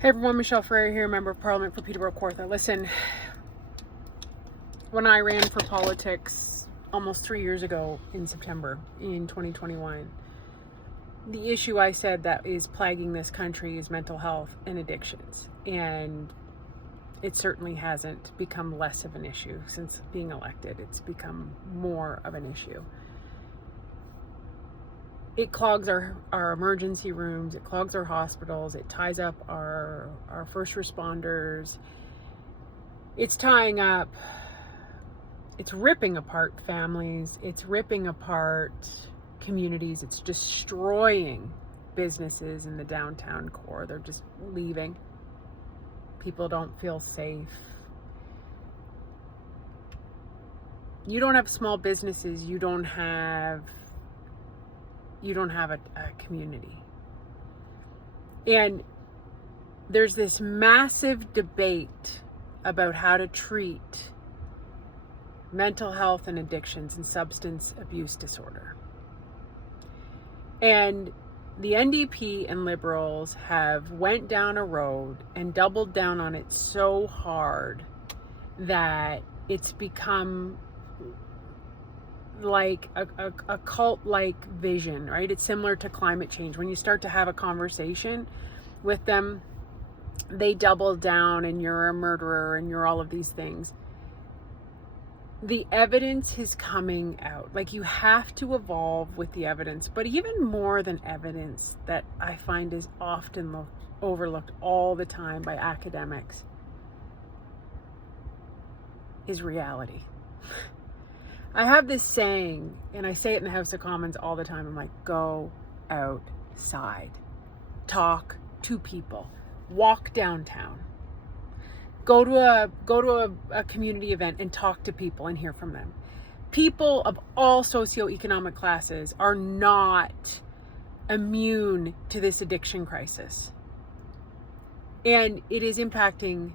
Hey everyone, Michelle Ferrer here, Member of Parliament for Peterborough Kawartha. Listen, when I ran for politics almost 3 years ago in September in 2021, the issue I said that is plaguing this country is mental health and addictions. And it certainly hasn't become less of an issue since being elected. It's become more of an issue. It clogs our emergency rooms, it clogs our hospitals, it ties up our first responders. It's tying up, it's ripping apart families, it's ripping apart communities, it's destroying businesses in the downtown core. They're just leaving. People don't feel safe. You don't have small businesses, you don't have a community. And there's this massive debate about how to treat mental health and addictions and substance abuse disorder. And the NDP and Liberals have went down a road and doubled down on it so hard that it's become like a cult-like vision, right? It's similar to climate change. When you start to have a conversation with them, they double down and you're a murderer and you're all of these things. The evidence is coming out. Like, you have to evolve with the evidence, but even more than evidence that I find is often overlooked all the time by academics is reality. I have this saying, and I say it in the House of Commons all the time. I'm like, go outside, talk to people, walk downtown, go to a community event and talk to people and hear from them. People of all socioeconomic classes are not immune to this addiction crisis. And it is impacting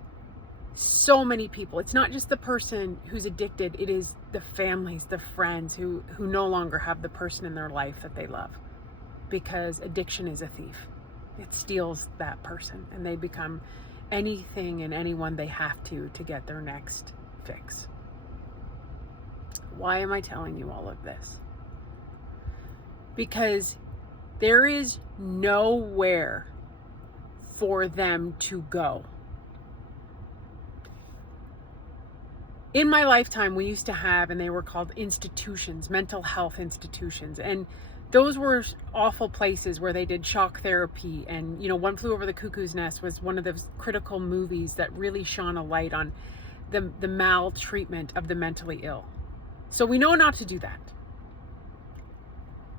so many people. It's not just the person who's addicted, it is the families, the friends who no longer have the person in their life that they love, because addiction is a thief. It steals that person and they become anything and anyone they have to get their next fix. Why am I telling you all of this? Because there is nowhere for them to go. In my lifetime, we used to have, and they were called institutions, mental health institutions. And those were awful places where they did shock therapy. And, One Flew Over the Cuckoo's Nest was one of those critical movies that really shone a light on the maltreatment of the mentally ill. So we know not to do that.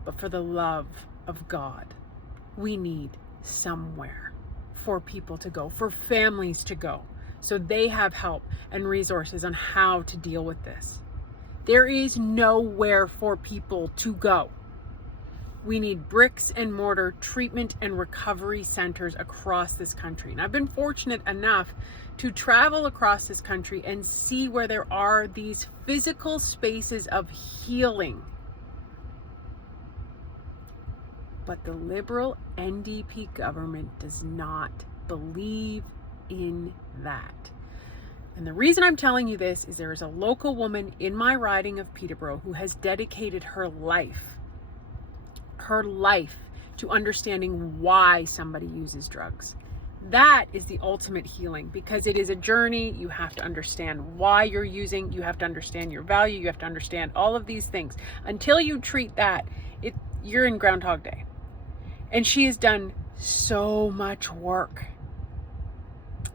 But for the love of God, we need somewhere for people to go, for families to go, so they have help and resources on how to deal with this. There is nowhere for people to go. We need bricks and mortar treatment and recovery centers across this country. And I've been fortunate enough to travel across this country and see where there are these physical spaces of healing. But the Liberal NDP government does not believe in that. And the reason I'm telling you this is there is a local woman in my riding of Peterborough who has dedicated her life to understanding why somebody uses drugs. That is the ultimate healing, because it is a journey. You have to understand why you're using, you have to understand your value, you have to understand all of these things. Until you treat that, you're in Groundhog Day. And she has done so much work.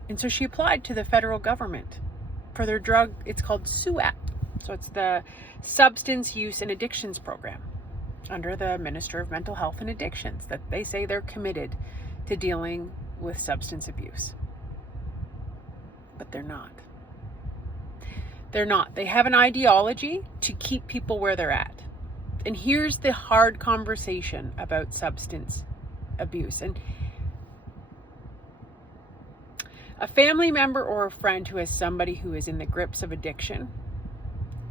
And so she applied to the federal government for their drug. It's called SUAT. So it's the Substance Use and Addictions Program under the Minister of Mental Health and Addictions, that they say they're committed to dealing with substance abuse. But they're not. They're not. They have an ideology to keep people where they're at. And here's the hard conversation about substance abuse. And a family member or a friend who has somebody who is in the grips of addiction,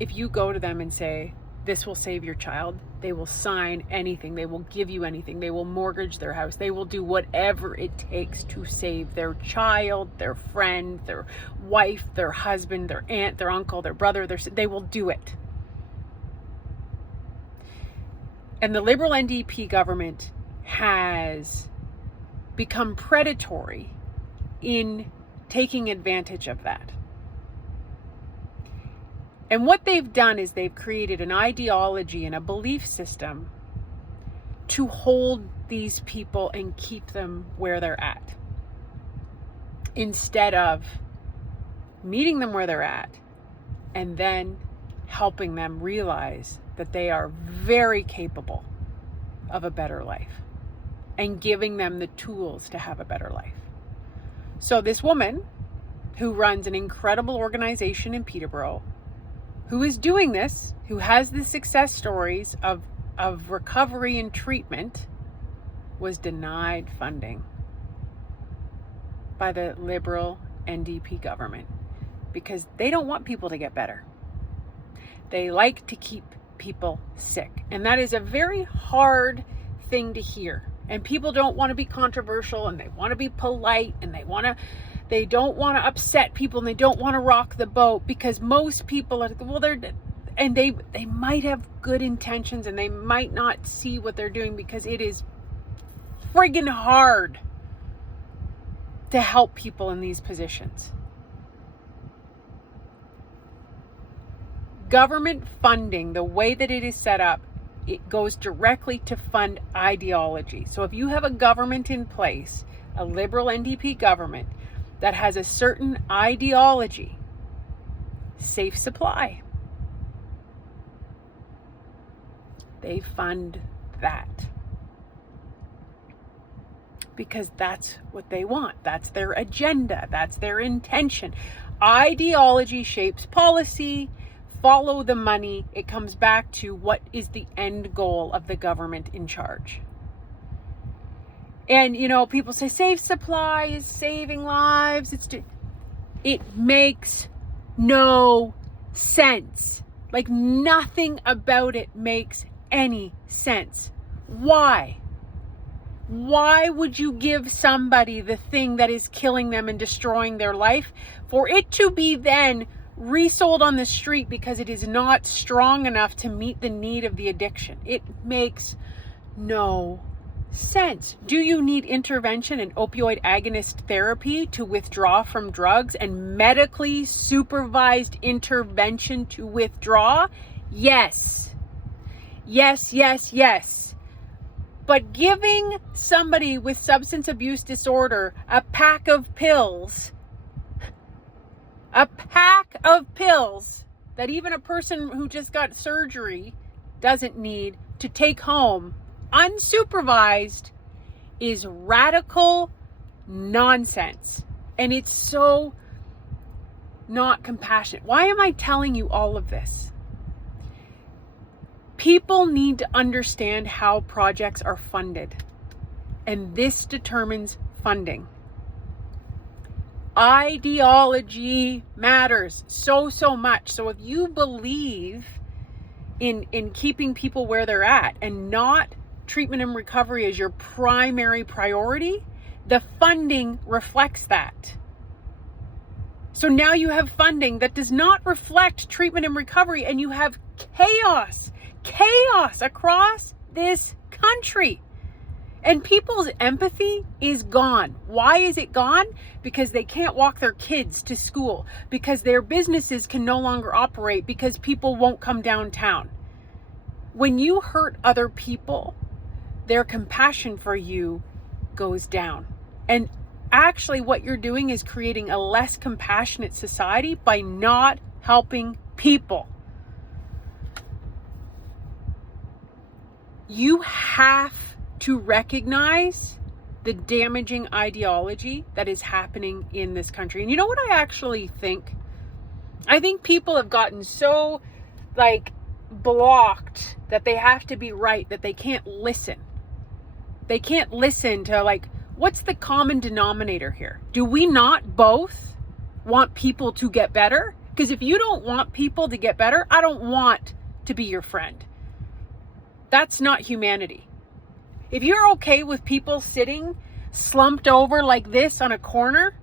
if you go to them and say, this will save your child, they will sign anything. They will give you anything. They will mortgage their house. They will do whatever it takes to save their child, their friend, their wife, their husband, their aunt, their uncle, their brother. They will do it. And the Liberal NDP government has become predatory in taking advantage of that. And what they've done is they've created an ideology and a belief system to hold these people and keep them where they're at, instead of meeting them where they're at and then helping them realize that they are very capable of a better life and giving them the tools to have a better life. So this woman who runs an incredible organization in Peterborough, who is doing this, who has the success stories of recovery and treatment, was denied funding by the Liberal NDP government because they don't want people to get better. They like to keep people sick. And that is a very hard thing to hear. And people don't want to be controversial, and they want to be polite, and they don't want to upset people, and they don't want to rock the boat, because most people are, well, they might have good intentions, and they might not see what they're doing, because it is friggin' hard to help people in these positions. Government funding, the way that it is set up, it goes directly to fund ideology. So if you have a government in place, a Liberal NDP government, that has a certain ideology, safe supply, they fund that. Because that's what they want. That's their agenda. That's their intention. Ideology shapes policy. Follow the money. It comes back to what is the end goal of the government in charge. And, people say safe supply is saving lives. It makes no sense. Like, nothing about it makes any sense. Why? Why would you give somebody the thing that is killing them and destroying their life for it to be then resold on the street because it is not strong enough to meet the need of the addiction? It makes no sense. Do you need intervention and opioid agonist therapy to withdraw from drugs and medically supervised intervention to withdraw? Yes. Yes, yes, yes. But giving somebody with substance abuse disorder a pack of pills that even a person who just got surgery doesn't need to take home unsupervised is radical nonsense. And it's so not compassionate. Why am I telling you all of this? People need to understand how projects are funded, and this determines funding. Ideology matters so much. So if you believe in keeping people where they're at and not treatment and recovery as your primary priority, the funding reflects that. So now you have funding that does not reflect treatment and recovery, and you have chaos across this country. And people's empathy is gone. Why is it gone? Because they can't walk their kids to school, because their businesses can no longer operate, because people won't come downtown. When you hurt other people, their compassion for you goes down. And actually what you're doing is creating a less compassionate society by not helping people. You have to recognize the damaging ideology that is happening in this country. And you know what I actually think? I think people have gotten so blocked that they have to be right, that they can't listen. They can't listen to what's the common denominator here? Do we not both want people to get better? Because if you don't want people to get better, I don't want to be your friend. That's not humanity. If you're okay with people sitting slumped over like this on a corner,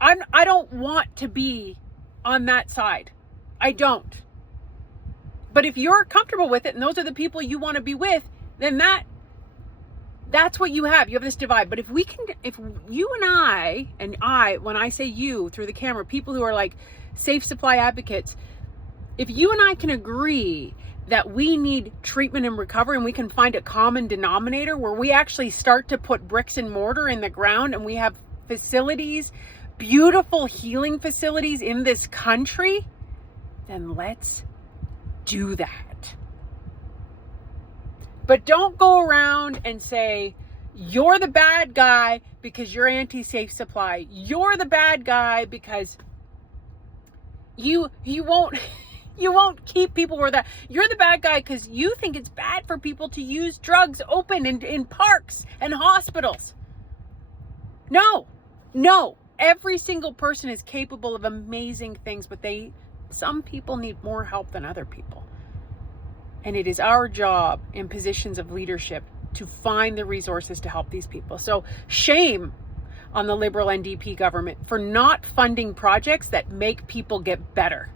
I don't want to be on that side. I don't. But if you're comfortable with it and those are the people you want to be with, then that's what you have. You have this divide. But if you and I, when I say you through the camera, people who are like safe supply advocates, if you and I can agree that we need treatment and recovery, and we can find a common denominator where we actually start to put bricks and mortar in the ground, and we have facilities, beautiful healing facilities in this country, then let's do that. But don't go around and say, you're the bad guy because you're anti-safe supply. You're the bad guy because you won't keep people where that. You're the bad guy because you think it's bad for people to use drugs open in parks and hospitals. No. Every single person is capable of amazing things, but some people need more help than other people. And it is our job in positions of leadership to find the resources to help these people. So shame on the Liberal NDP government for not funding projects that make people get better.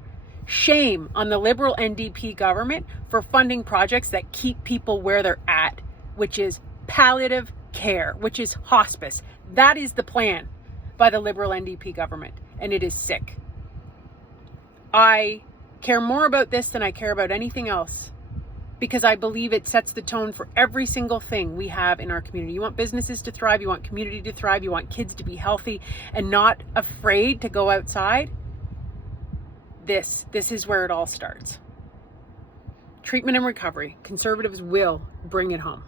Shame on the Liberal NDP government for funding projects that keep people where they're at, which is palliative care, which is hospice. That is the plan by the Liberal NDP government, and it is sick. I care more about this than I care about anything else, because I believe it sets the tone for every single thing we have in our community. You want businesses to thrive, you want community to thrive, you want kids to be healthy and not afraid to go outside. This is where it all starts. Treatment and recovery. Conservatives will bring it home.